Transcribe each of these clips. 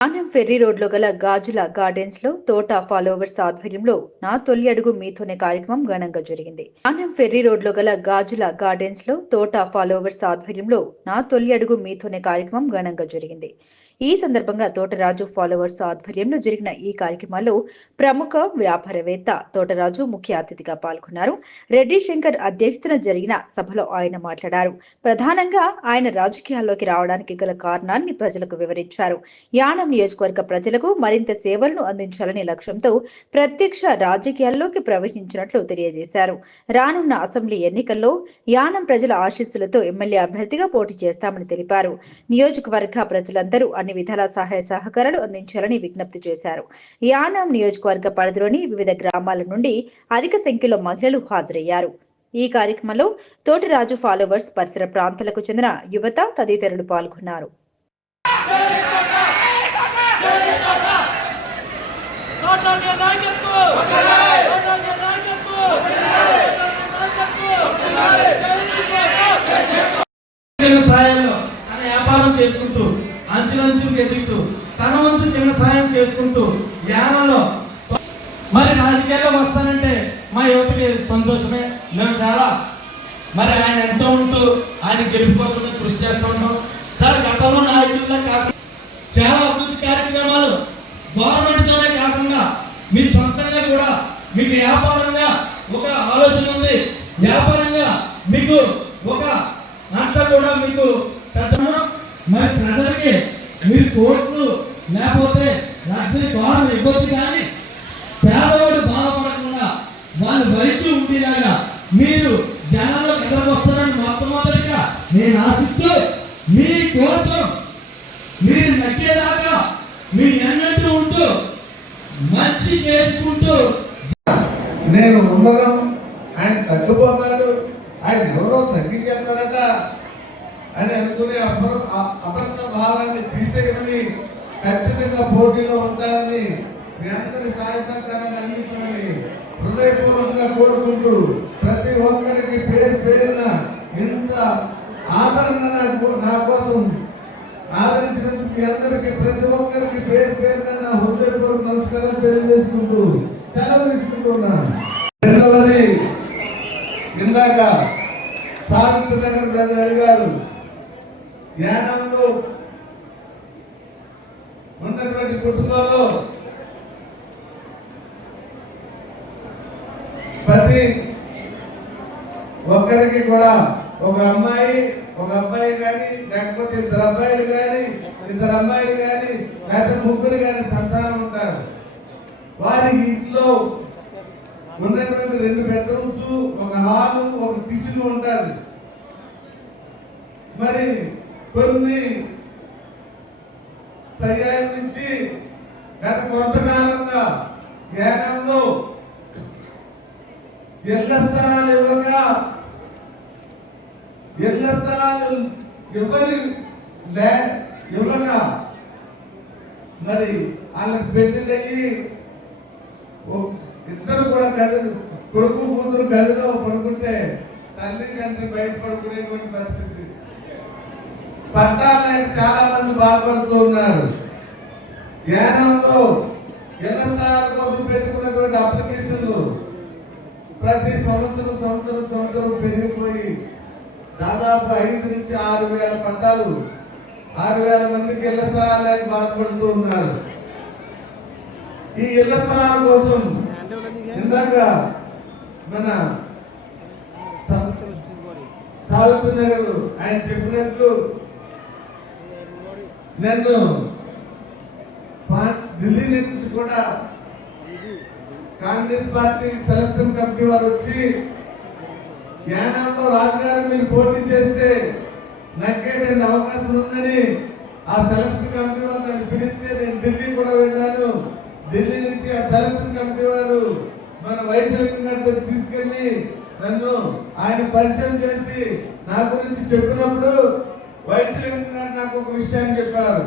Anam ferry రోడ్లో గల గాజుల గార్డెన్స్లో తోట ఫాలోవర్స్ ఆధ్వర్యంలో నా తొలి అడుగు మీతోనే కార్యక్రమం ఘనంగా జరిగింది. ఆనం ఫెర్రీ రోడ్లో గల గాజుల గార్డెన్స్లో తోట ఫాలోవర్స్ ఆధ్వర్యంలో నా తొలి అడుగు మీతోనే కార్యక్రమం ఘనంగా జరిగింది. ఈ సందర్భంగా తోటరాజు ఫాలోవర్స్ ఆధ్వర్యంలో జరిగిన ఈ కార్యక్రమంలో ప్రముఖ వ్యాపారవేత్త తోటరాజు ముఖ్య అతిథిగా పాల్గొన్నారు. రెడ్డి శంకర్ అధ్యక్షతన జరిగిన సభలో ఆయన మాట్లాడారు. ప్రధానంగా ఆయన రాజకీయాల్లోకి రావడానికి గల కారణాన్ని ప్రజలకు వివరించారు. యానం నియోజకవర్గ ప్రజలకు మరింత సేవలను అందించాలనే లక్ష్యంతో ప్రత్యక్ష రాజకీయాల్లోకి ప్రవేశించినట్లు తెలియజేశారు. రానున్న అసెంబ్లీ ఎన్నికల్లో యానం ప్రజల ఆశీస్సులతో ఎమ్మెల్యే అభ్యర్థిగా పోటీ చేస్తామని తెలిపారు. నియోజకవర్గ ప్రజలందరూ అన్ని విధాల సహాయ సహకారాలు అందించాలని విజ్ఞప్తి చేశారు యానం నియోజకవర్గ పరిధిలోని వివిధ గ్రామాల నుండి అధిక సంఖ్యలో మహిళలు హాజరయ్యారు ఈ కార్యక్రమంలో తోటిరాజు ఫాలోవర్స్ పరిసర ప్రాంతాలకు చెందిన యువత తదితరులు పాల్గొన్నారు నాయకత్వం నాటక నాయకత్వం చిన్న సాయంలో తన వ్యాపారం చేసుకుంటూ అంచులంచులకు ఎదుగుతూ తన వంతు చిన్న సాయం చేసుకుంటూ యానంలో మరి రాజకీయాల్లో వస్తానంటే మా యువతకి సంతోషమే. మేము చాలా మరి ఆయన ఎంతో ఉంటూ ఆయన గెలుపు కోసమే కృషి చేస్తూ ఉంటాం సార్ గతంలో నాయకుల్లో కాకుండా చాలా అభివృద్ధి కార్యక్రమాలు గవర్నమెంట్తోనే కాకుండా మీ సొంతంగా కూడా మీకు వ్యాపారంగా ఒక ఆలోచన ఉంది. వ్యాపారంగా మీకు ఒక అంతా కూడా మీకు పెద్ద మరి ప్రజలకి మీరు కోర్టులు లేకపోతే లక్షల కార్లు ఇవ్వచ్చు కానీ పేదవాడు బాధపడకుండా వాళ్ళు వైద్యం ఉండేలాగా మీరు జనాల్లో ఎక్కడికి వస్తారని మొట్టమొదటిగా నేను ఆశిస్తూ మీ కోసం మీరు నగ్గేదాకా మీ ఎన్నట్టు ఉంటూ మంచి చేసుకుంటూ నేను ఉండడం ఆయన తగ్గిపోతాడు. ఆయన ఎవరో తగ్గించేస్తారట అని అనుకునే అపర అపరత భావాన్ని తీసేయమని ఖచ్చితంగా పోటీలో ఉంటారని మీ అందరి సహాయ సహకారాన్ని అందించమని హృదయపూర్వకంగా కోరుకుంటూ ప్రతి ఒక్కరికి పేరు పేరున ఇంత ఆదరణ నాకు నా కోసం ఆదరించినందుకు మీ అందరికి ప్రతి ఒక్కరికి పేరు పేరున నా హృదయపూర్వక నమస్కారం తెలియజేసుకుంటూ సెలవు తీసుకుంటున్నాను. రెండవది ఇందాక సావిత్రి నగర్ ప్రజలు అడిగారు జ్ఞానంలో ఉన్నటువంటి కుటుంబాల్లో ప్రతి ఒక్కరికి కూడా ఒక అమ్మాయి ఒక అబ్బాయి కానీ లేకపోతే ఇద్దరు అబ్బాయిలు కానీ ఇద్దరు అమ్మాయిలు కానీ లేకపోతే ముగ్గురు కానీ సంతానం ఉంటారు. వారి ఇంట్లో ఉన్నటువంటి రెండు బెడ్రూమ్స్ ఒక హాలు ఒక కిచెన్ ఉంటుంది. మరి కొన్ని పర్యాయం నుంచి గత కొంతకాలంగా జ్ఞానంలో ఇళ్ళ స్థలాలు ఇవ్వక ఇళ్ళ స్థలాలు ఇవ్వని లే ఇవ్వక మరి వాళ్ళకి పెళ్ళి అయ్యి ఓ- ఇద్దరు కూడా గది కొడుకు కూతురు గదిలో పడుకుంటే తల్లి తండ్రి బయట పడుకునేటువంటి పరిస్థితి. పట్టాలని చాలా మంది బాధపడుతూ ఉన్నారు. జ్ఞానంలో ఇళ్ళ స్థలాల కోసం పెట్టుకున్నటువంటి అప్లికేషన్లు ప్రతి సంవత్సరం సంవత్సరం సంవత్సరం పెరిగిపోయి దాదాపు ఐదు నుంచి ఆరు వేల పట్టాలు ఆరు వేల మందికి ఇళ్ళ స్థలాలని బాధపడుతూ ఉన్నారు. ఈ ఇళ్ళ స్థలాల కోసం ఇందాక మన సావిత్రి నగర్ ఆయన చెప్పినట్లు నన్ను ఢిల్లీ నుంచి కూడా కాంగ్రెస్ పార్టీ సెలక్షన్ కమిటీ వారు వచ్చి జ్ఞానంలో రాజుగారు మీరు పోటీ చేస్తే నక్కేటువంటి అవకాశం ఉందని ఆ సెలక్షన్ కమిటీ వారు నన్ను పిలిస్తే నేను ఢిల్లీ కూడా వెళ్ళాను. ఢిల్లీ నుంచి ఆ సెలక్షన్ కమిటీ వారు మన వైద్యుల గారితో తీసుకెళ్ళి నన్ను ఆయన పరిచయం చేసి నా గురించి చెప్పినప్పుడు వైద్యులు నాకు ఒక విషయాన్ని చెప్పారు.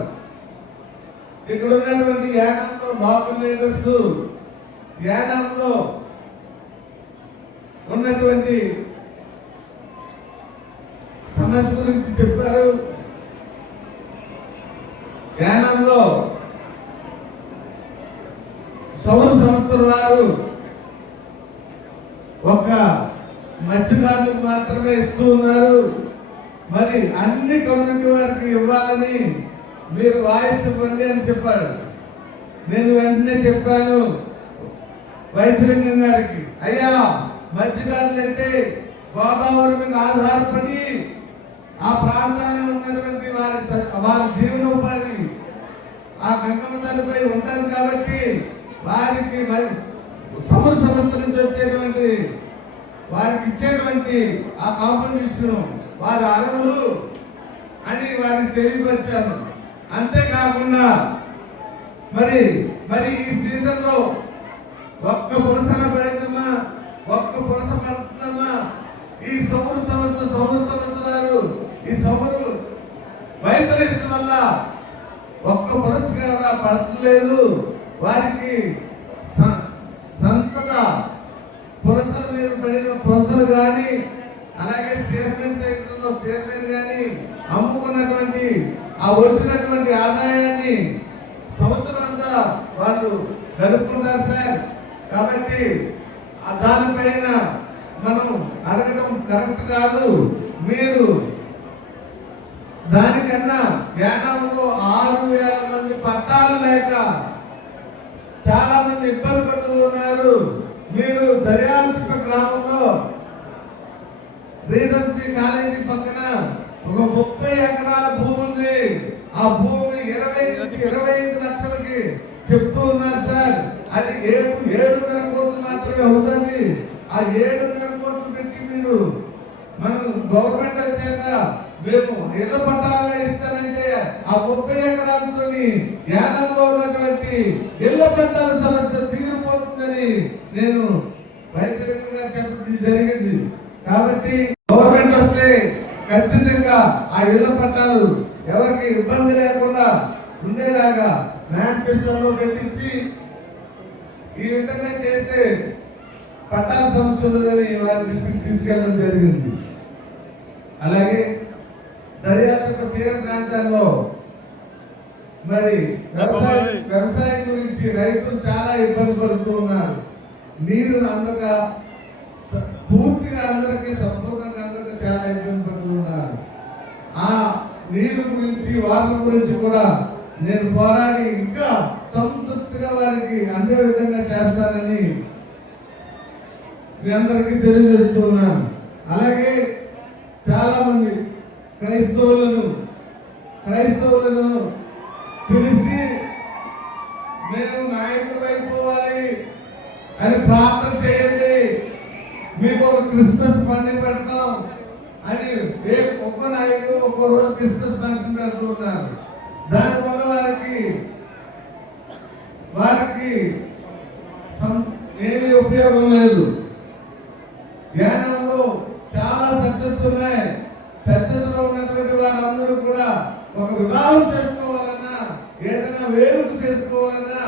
ఇక్కడ ఉన్నటువంటి యానంలో మాకు లేదు యానంలో ఉన్నటువంటి సమస్య గురించి చెప్పారు. యానంలో సౌర సంస్థల వారు ఒక మత్స్యకారులకు మాత్రమే ఇస్తూ ఉన్నారు. మరి అన్ని కమ్యూనిటీ వారికి ఇవ్వాలని మీరు వాయిస్ ఇవ్వండి అని చెప్పాడు. నేను వెంటనే చెప్పాను వైద్యలింగం గారికి. అయ్యా మత్స్యకారులు అంటే గోదావరి మీద ఆధారపడి ఆ ప్రాంతాల్లో ఉన్నటువంటి వారి వారి జీవనోపాధి ఆ గంగమ్మ తల్లిపై ఉంటారు కాబట్టి వారికి మరి సముద్ర సంస్థ నుంచి వచ్చేటువంటి వారికి ఇచ్చేటువంటి ఆ కాంపిటీషన్ వారి అర్హులు అని వారికి తెలియపరిచాను. అంతేకాకుండా మరి మరి ఈ సీజన్లో ఒక్క పులసన పడిందమ్మా ఒక్క పులస పడుతుందమ్మా ఈ సౌరు సంస్థ సౌరు సంస్థ ఈ సౌరు వైబ్రేషన్ వల్ల ఒక్క పులస కూడా పడట్లేదు. వారికి స- సంతట పులసల మీద పడిన పులసలు కానీ అలాగే సేఫ్మెంట్ సైకిల్లో సేఫ్మెంట్ కానీ అమ్ముకున్నటువంటి ఆ వచ్చినటువంటి ఆదాయాన్ని సంవత్సరం అంతా వాళ్ళు గడుపుకుంటారు సార్. కాబట్టి ఆ దానిపైన మనం అడగడం కరెక్ట్ కాదు. మీరు దానికన్నా యానంలో ఆరు వేల మంది పట్టాలు లేక చాలా మంది ఇబ్బంది పడుతూ ఉన్నారు మీరు దర్యాలతిప్ప గ్రామంలో రీజెన్సీ కాలేజీ పక్కన ఒక ముప్పై ఎకరాల భూమి ఉంది ఆ భూమి ఇరవై ఐదు లక్షలకి చెప్తూ ఉన్నారు సార్. అది ఏడు ఏడున్నర కోట్లు మాత్రమే అవుతుంది. ఆ ఏడున్నర కోట్లు పెట్టి మీరు మనం గవర్నమెంట్ వచ్చాక మేము ఇళ్ళ పట్టాలుగా ఇస్తానంటే ఆ ముప్పై ఎకరాలతో యానంలో ఉన్నటువంటి ఇళ్ళ పట్టాల సమస్య తీరిపోతుందని నేను వైద్యంగా చెప్పడం జరిగింది. కాబట్టి గవర్నమెంట్ వస్తే ఖచ్చితంగా ఆ ఇళ్ళ పట్టాలు ఎవరికి ఇబ్బంది లేకుండా ఉండేలాగా మేనిఫెస్టోలో పెట్టించి ఈ విధంగా చేస్తే పట్టాల ఉండదని వారి దృష్టికి తీసుకెళ్ళడం జరిగింది. అలాగే దర్యాప్తు తీర ప్రాంతాల్లో మరి వ్యవసాయ వ్యవసాయం గురించి రైతులు చాలా ఇబ్బంది పడుతూ ఉన్నారు. నీరు అందక పూర్తిగా అందరికీ సంపూర్ణంగా అందక చాలా ఇబ్బంది పడుతూ ఉన్నారు. ఆ నీరు గురించి వాటర్ గురించి కూడా నేను పోరాడి ఇంకా సంతృప్తిగా వారికి అందే విధంగా చేస్తానని మీ అందరికీ తెలియజేస్తున్నాను అలాగే చాలామంది క్రైస్తవులను క్రైస్తవులను పిలిచి మేము నాయకుడు అయిపోవాలి అని ప్రార్థన చేయండి. మీకు ఒక క్రిస్మస్ పండుగ పెడతాం అని ఏ ఒక్క నాయకుడు ఒక్కో రోజు క్రిస్మస్ ఫంక్షన్ పెడుతున్నారు దాని వారికి ఏమీ ఉపయోగం లేదు. ధ్యానంలో చాలా సక్సెస్ ఉన్నాయి. సక్సెస్లో ఉన్నటువంటి వారందరూ కూడా ఒక వివాహం చేసుకోవాలన్నా ఏదైనా వేడుక చేసుకోవాలన్నా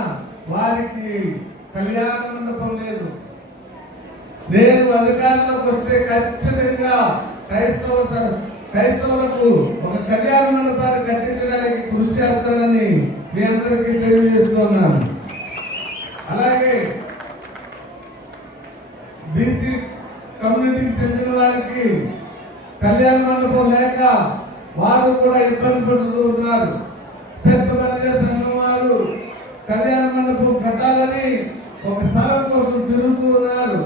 వారికి కళ్యాణ మండపం లేదు. నేను అధికారంలోకి వస్తే ఖచ్చితంగా క్రైస్తవ క్రైస్తవులకు ఒక కళ్యాణ మండపాన్ని కట్టించడానికి కృషి చేస్తానని మీ అందరికీ తెలియజేస్తున్నాను. అలాగే బీసీ కమ్యూనిటీకి చెందిన వారికి కళ్యాణ మండపం లేక వారు కూడా ఇబ్బంది పడుతూ ఉన్నారు. సత్యపరిచయ సంఘం వారు కళ్యాణ మండపం కట్టాలని ఒక స్థలం కోసం తిరుగుతూ ఉన్నారు.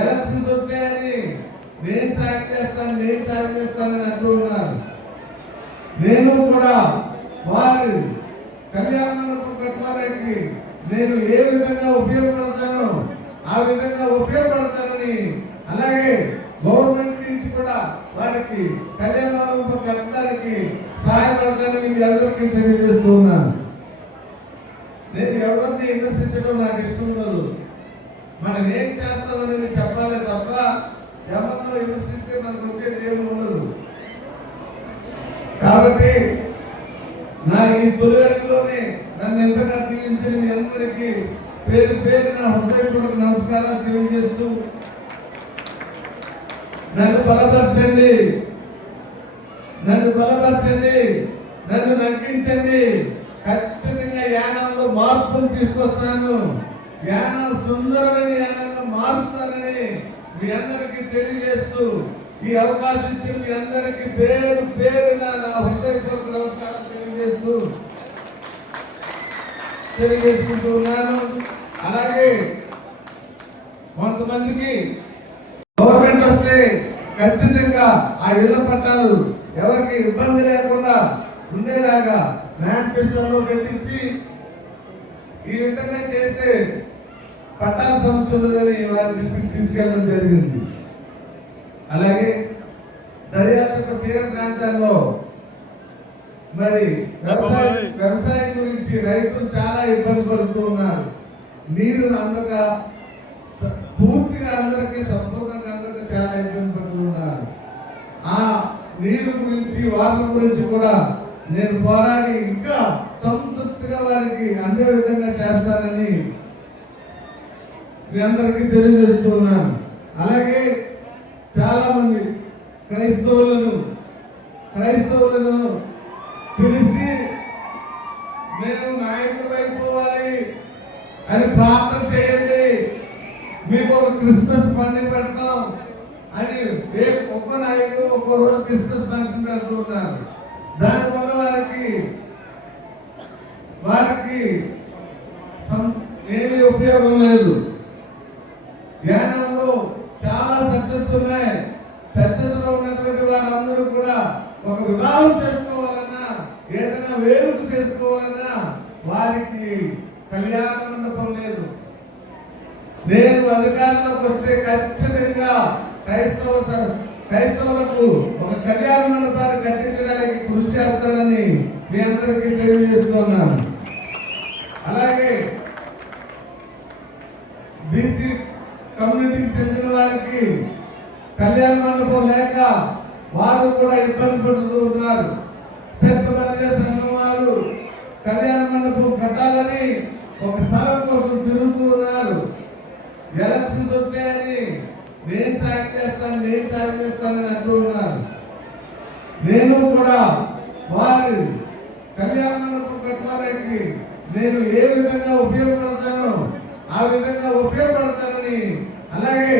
ఎలక్షన్స్ వచ్చాయని నేను సాయం చేస్తాను నేను సాయం చేస్తానని అంటూ ఉన్నారు. నేను కూడా వారి కళ్యాణ మండపం కట్టుకోవడానికి నేను ఏ విధంగా ఉపయోగపడతానో ఆ విధంగా ఉపయోగపడతాను అలాగే గవర్నమెంట్ నుంచి కూడా వారికి కళ్యాణ మండపం కట్టడానికి సహాయపడతానని మీ అందరికీ తెలియజేస్తూ ఉన్నాను నేను ఎవరిని విమర్శించడం నాకు ఇష్టం ఉండదు మనం ఏం చేస్తాం అనేది చెప్పాలి తప్ప ఎవరినో విమర్శిస్తే మనకు వచ్చేది ఏమి ఉండదు కాబట్టి నా ఈ తొలి అడుగులోనే నన్ను ఎంతగా దీవించిన మీ అందరికీ పేరు పేరు నా హృదయపూర్వక నమస్కారాలు తెలియజేస్తూ నన్ను బలపరచండి. నన్ను బలపరచండి. నన్ను నగ్గించండి ఖచ్చితంగా యానంలో మార్పులు తీసుకొస్తాను. యానం సుందరమైన యానంగా మారుస్తానని మీ అందరికీ తెలియజేస్తూ ఈ అవకాశం ఇచ్చి మీ అందరికీ పేరు పేరున నా హృదయపూర్వక నమస్కారం తెలియజేస్తూ తెలియజేసుకుంటూ ఉన్నాను అలాగే కొంతమందికి గవర్నమెంట్ వస్తే ఖచ్చితంగా ఆ ఇళ్ళ పట్టాలు ఎవరికి ఇబ్బంది లేకుండా ఉండేలాగా మేనిఫెస్టోలో పెట్టించి ఈ విధంగా చేస్తే పట్టాల ఉండదని వారి దృష్టికి తీసుకెళ్ళడం జరిగింది. అలాగే దర్యాప్తు తీర ప్రాంతాల్లో మరి వ్యవసాయం వ్యవసాయం గురించి రైతులు చాలా ఇబ్బంది పడుతూ ఉన్నారు. నీరు అందక పూర్తిగా అందరికీ సంపూర్ణంగా అందక చాలా ఇబ్బంది పడుతున్నారు ఆ నీరు గురించి వాటర్ గురించి కూడా నేను పోరాడి ఇంకా సంతృప్తిగా వారికి అందే విధంగా చేస్తానని మీ అందరికీ తెలియజేస్తున్నాను అలాగే చాలామంది క్రైస్తవులను క్రైస్తవులను పిలిచి నేను నాయకుడు అయిపోవాలి అని ప్రార్థన చేయండి. మీకు ఒక క్రిస్మస్ పండుగ పెడతాం అని ఒక్క నాయకుడు ఒక్కో రోజు క్రిస్మస్ ఫంక్షన్ పెడుతూ ఉన్నారు. దానివల్ల వారికి వారికి సం- ఏమీ ఉపయోగం లేదు ధ్యానంలో చాలా సక్సెస్ ఉన్నాయి సక్సెస్లో ఉన్నటువంటి వారందరూ కూడా ఒక వివాహం చేసుకోవాలన్నా ఏదైనా వేడుక చేసుకోవాలన్నా వారికి కళ్యాణ మండపం లేదు నేను అధికారంలోకి వస్తే ఖచ్చితంగా క్రైస్తవ స- క్రైస్తవులకు ఒక కళ్యాణ మండపాన్ని కట్టించడానికి కృషి చేస్తానని మీ అందరికీ తెలియజేస్తున్నాను అలాగే బీసీ కమ్యూనిటీకి చెందిన వారికి కళ్యాణ మండపం లేక వారు కూడా ఇబ్బంది పడుతూ ఉన్నారు. సత్యపరిచయ సంఘం వారు కళ్యాణ మండపం కట్టాలని ఒక స్థలం కోసం తిరుగుతూ ఉన్నారు. ఎలక్షన్స్ వచ్చాయని నేను సాయం చేస్తాను నేను సాయం చేస్తానని అంటూ ఉన్నారు. నేను కూడా వారి కళ్యాణ మండపం కట్టుకోవడానికి నేను ఏ విధంగా ఉపయోగపడతానో ఆ విధంగా ఉపయోగపడతానని అలాగే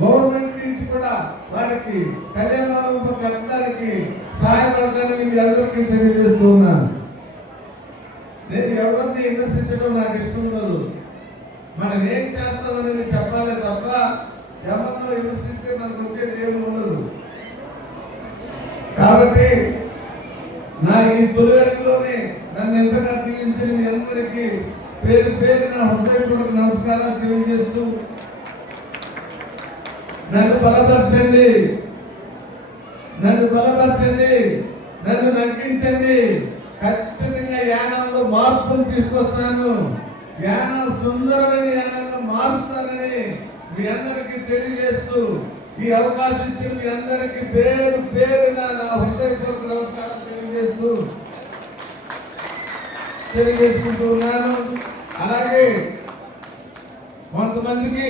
గవర్నమెంట్ నుంచి కూడా వారికి కళ్యాణ మండపం కట్టడానికి సహాయపడతానని మీ అందరికీ తెలియజేస్తూ ఉన్నాను. నేను ఎవరిని విమర్శించడం నాకు ఇష్టం ఉండదు. మనం ఏం చేస్తామనేది చెప్పాలి తప్ప ఎవరినో హింసిస్తే మనకు వచ్చేది ఏమి ఉండదు. కాబట్టి నా ఈ తొలి అడుగులోనే నన్ను ఎంతగా దీవించిన మీ అందరికీ పేరు పేరు నా హృదయపూర్వక నమస్కారాలు తెలియజేస్తూ నన్ను బలపరచండి. నన్ను బలపరచండి. నన్ను నగ్గించండి ఖచ్చితంగా యానంలో మార్పులు తీసుకొస్తాను. యానం సుందరమైన యానంగా మారుస్తానని మీ అందరికీ తెలియజేస్తూ ఈ అవకాశం ఇచ్చిన మీ అందరికీ పేరు పేరున నా హృదయపూర్వక నమస్కారం తెలియజేస్తూ తెలియజేసుకుంటూ ఉన్నాను. అలాగే కొంతమందికి